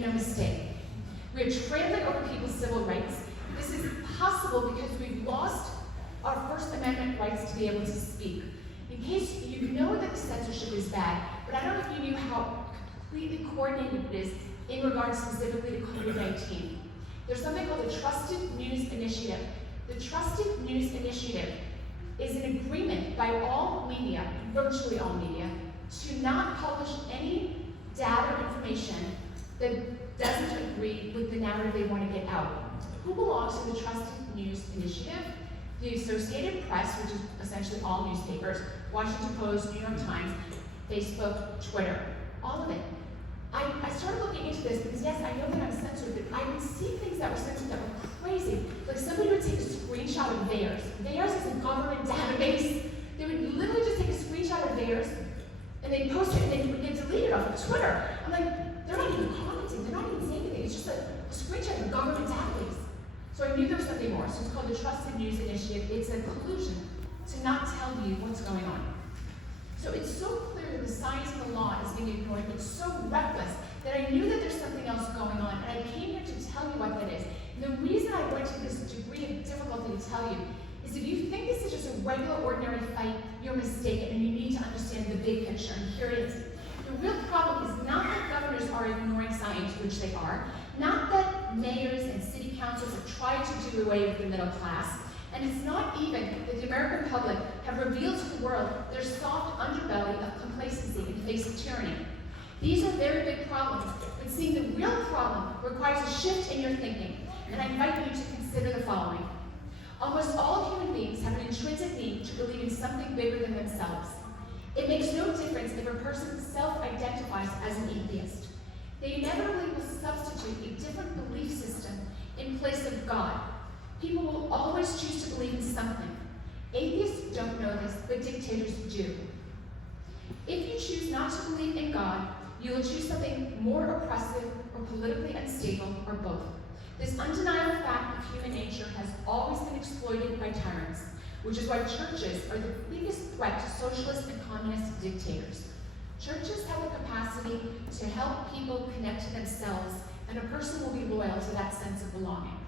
make no mistake. We are trampling over people's civil rights. This is possible because we've lost our First Amendment rights to be able to speak. In case you know that the censorship is bad, but I don't know if you knew how completely coordinated it is in regards specifically to COVID-19. There's something called the Trusted News Initiative. The Trusted News Initiative is an agreement by all media, virtually all media, to not publish any data or information that doesn't agree with the narrative they want to get out. Who belongs to the Trusted News Initiative? The Associated Press, which is essentially all newspapers, Washington Post, New York Times, Facebook, Twitter, all of it. I started looking into this because yes, I know that I'm censored, but I would see things that were censored that were crazy. Like somebody would take a screenshot of theirs. Theirs is a government database. They would literally just take a screenshot of theirs and they'd post it and they would get deleted off of Twitter. I'm like, they're not even commenting, they're not even saying anything. It's just a screenshot of a government database. So I knew there was something more. So it's called the Trusted News Initiative. It's a collusion to not tell you what's going on. So it's so clear that the science and the law is being ignored. It's so reckless that I knew that there's something else going on, and I came here to tell you what that is. And the reason I went to this degree of difficulty to tell you is if you think this is just a regular, ordinary fight, you're mistaken, and you need to understand the big picture, and here it is. The real problem is not that governors are ignoring science, which they are, not that mayors and city councils have tried to do away with the middle class, and it's not even that the American public have revealed to the world their soft underbelly of complacency in the face of tyranny. These are very big problems, but seeing the real problem requires a shift in your thinking, and I invite you to consider the following. Almost all human beings have an intrinsic need to believe in something bigger than themselves. It makes no difference if a person self-identifies as an atheist. They inevitably will substitute a different belief system in place of God. People will always choose to believe in something. Atheists don't know this, but dictators do. If you choose not to believe in God, you will choose something more oppressive or politically unstable, or both. This undeniable fact of human nature has always been exploited by tyrants, which is why churches are the biggest threat to socialist and communist dictators. Churches have the capacity to help people connect to themselves, and a person will be loyal to that sense of belonging.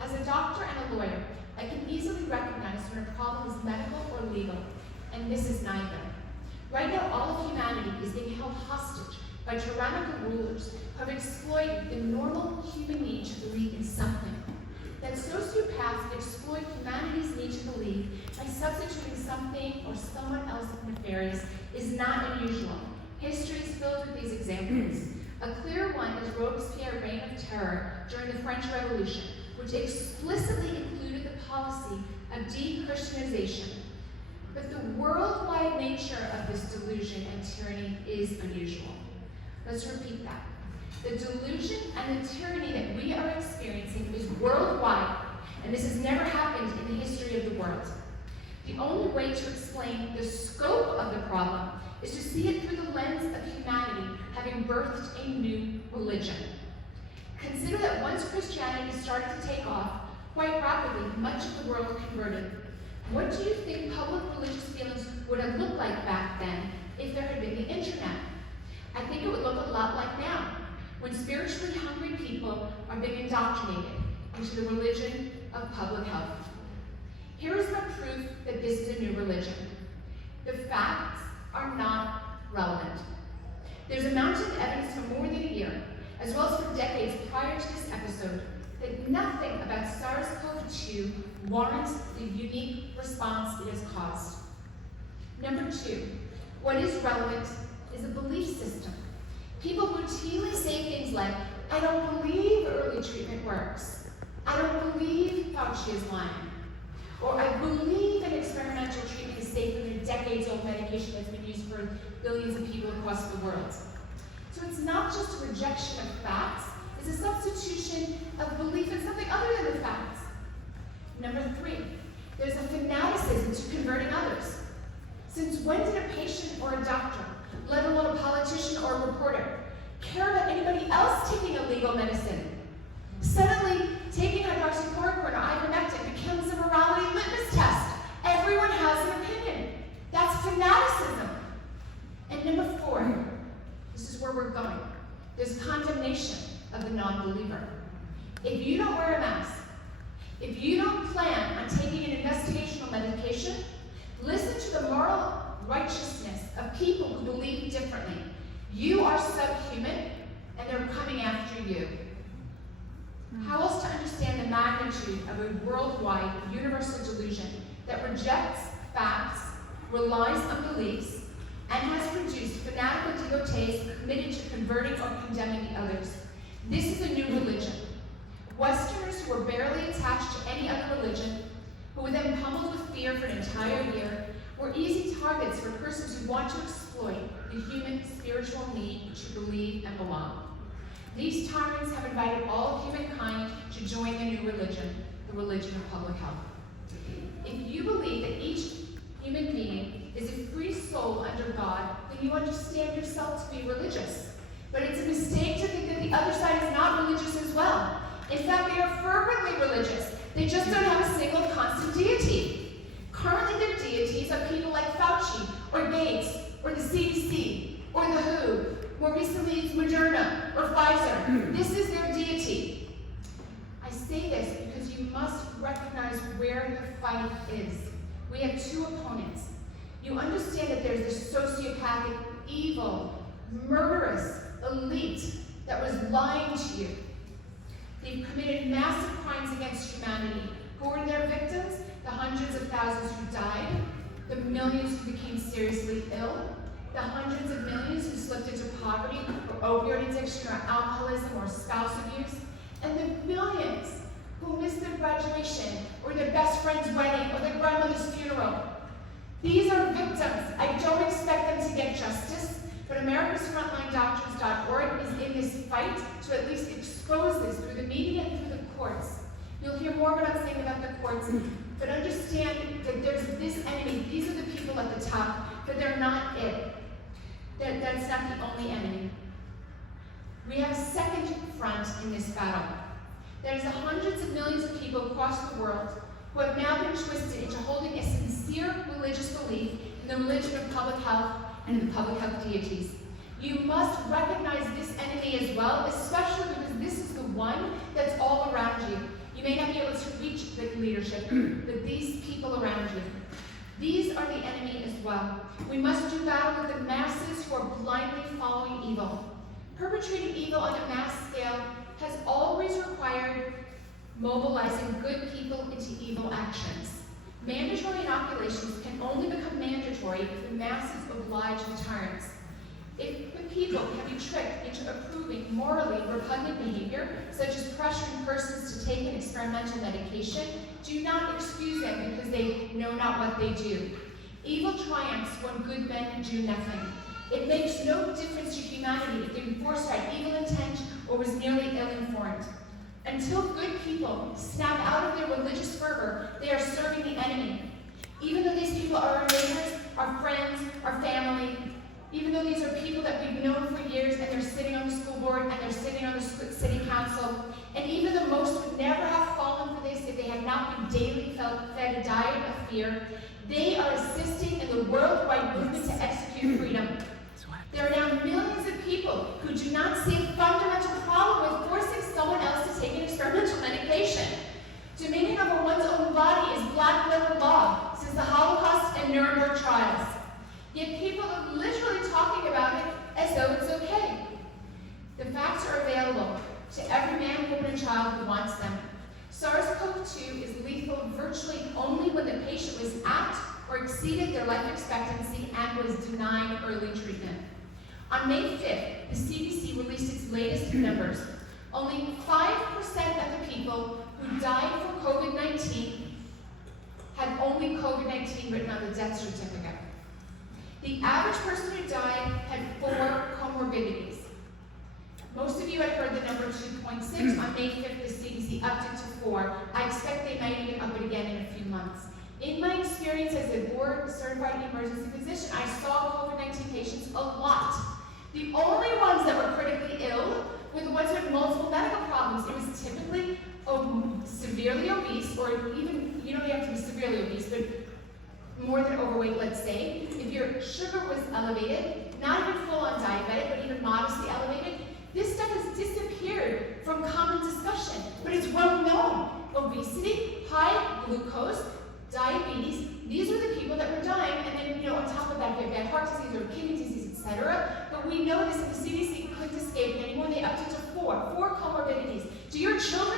As a doctor and a lawyer, I can easily recognize when a problem is medical or legal, and this is neither. Right now, all of humanity is being held hostage by tyrannical rulers who have exploited the normal human need to believe in something. That sociopaths exploit humanity's need to believe by substituting something or someone else nefarious is not unusual. History is filled with these examples. A clear one is Robespierre's reign of terror during the French Revolution, which explicitly included the policy of de-Christianization. But the worldwide nature of this delusion and tyranny is unusual. Let's repeat that. The delusion and the tyranny that we are experiencing is worldwide, and this has never happened in the history of the world. The only way to explain the scope of the problem is to see it through the lens of humanity having birthed a new religion. Consider that once Christianity started to take off, quite rapidly, much of the world converted. What do you think public religious feelings would have looked like back then if there had been the internet? I think it would look a lot like now, when spiritually hungry people are being indoctrinated into the religion of public health. Here is my proof that this is a new religion. The facts are not relevant. There's a mountain of evidence for more than a year, as well as for decades prior to this episode, that nothing about SARS-CoV-2 warrants the unique response it has caused. Number two, what is relevant is a belief system. People routinely say things like, I don't believe early treatment works. I don't believe Fauci is lying. Or I believe an experimental treatment is safer than a decades-old medication that's been used for billions of people across the world. So it's not just a rejection of facts, it's a substitution of belief in something other than the facts. Number three, there's a fanaticism to converting others. Since when did a patient or a doctor, let alone a politician or a reporter, care about anybody else taking illegal medicine? Suddenly, taking hydroxychloroquine or ivermectin becomes a morality litmus test. Everyone has an opinion. That's fanaticism. And number four, this is where we're going. There's condemnation generation of the non-believer. If you don't wear a mask, if you don't plan on taking an investigational medication, listen to the moral righteousness of people who believe differently. You are subhuman, and they're coming after you. How else to understand the magnitude of a worldwide, universal delusion that rejects facts, relies on beliefs, and has produced fanatical devotees committed to converting or condemning the others? This is a new religion. Westerners who were barely attached to any other religion, who were then pummeled with fear for an entire year, were easy targets for persons who want to exploit the human spiritual need to believe and belong. These tyrants have invited all humankind to join the new religion, the religion of public health. If you believe that each human being is a free soul under God, then you understand yourself to be religious. But it's a mistake to think that the other side is not religious as well. In fact, they are fervently religious. They just don't have a single constant deity. Currently, their deities are people like Fauci, or Gates, or the CDC, or the WHO. More recently, it's Moderna, or Pfizer. This is their deity. I say this because you must recognize where the fight is. We have two opponents. You understand that there's this sociopathic, evil, murderous elite that was lying to you. They've committed massive crimes against humanity. Who are their victims? The hundreds of thousands who died, the millions who became seriously ill, the hundreds of millions who slipped into poverty or opioid addiction or alcoholism or spouse abuse, and the millions who missed their graduation or their best friend's wedding or their grandmother's funeral. These are victims. I don't expect them to get justice, but AmericasFrontlineDoctors.org is in this fight to at least expose this through the media and through the courts. You'll hear more what I'm saying about the courts, but understand that there's this enemy. These are the people at the top, but they're not it. That's not the only enemy. We have a second front in this battle. There's the hundreds of millions of people across the world who have now been twisted into holding a sincere religious belief in the religion of public health and in the public health deities. You must recognize this enemy as well, especially because this is the one that's all around you. You may not be able to reach the leadership, but these people around you. These are the enemy as well. We must do battle with the masses who are blindly following evil. Perpetrating evil on a mass scale has always required mobilizing good people into evil actions. Mandatory inoculations can only become mandatory if the masses oblige the tyrants. If the people can be tricked into approving morally repugnant behavior, such as pressuring persons to take an experimental medication, do not excuse them because they know not what they do. Evil triumphs when good men do nothing. It makes no difference to humanity if they were forced by evil intent or was merely ill-informed. Until good people snap out of their religious fervor, they are serving the enemy. Even though these people are our neighbors, our friends, our family, even though these are people that we've known for years and they're sitting on the school board and they're sitting on the city council, and even the most would never have fallen for this if they had not been daily fed a diet of fear, they are assisting in the worldwide movement to execute freedom. There are now millions of people who do not see a fundamental problem with forcing someone else to take an experimental medication. Dominion over one's own body is black letter law since the Holocaust and Nuremberg trials. Yet people are literally talking about it as though it's okay. The facts are available to every man, woman, and child who wants them. SARS-CoV-2 is lethal virtually only when the patient was at or exceeded their life expectancy and was denied early treatment. On May 5th, the CDC released its latest numbers. Only 5% of the people who died from COVID-19 had only COVID-19 written on the death certificate. The average person who died had 4 comorbidities. Most of you had heard the number 2.6. On May 5th, the CDC upped it to 4. I expect they might even up it again in a few months. In my experience as a board-certified emergency physician, I saw COVID-19 patients a lot. The only ones that were critically ill were the ones who had multiple medical problems. It was typically severely obese, or even, you don't have to be severely obese, but more than overweight, let's say. If your sugar was elevated, not even full-on diabetic, but even modestly elevated, This stuff has disappeared from common discussion, but it's well known. Obesity, high glucose, diabetes, these are the people that were dying, and then, on top of that, if you have heart disease or kidney disease, etc. But we know this, and the CDC couldn't escape anymore. They upped it to four comorbidities. Do your children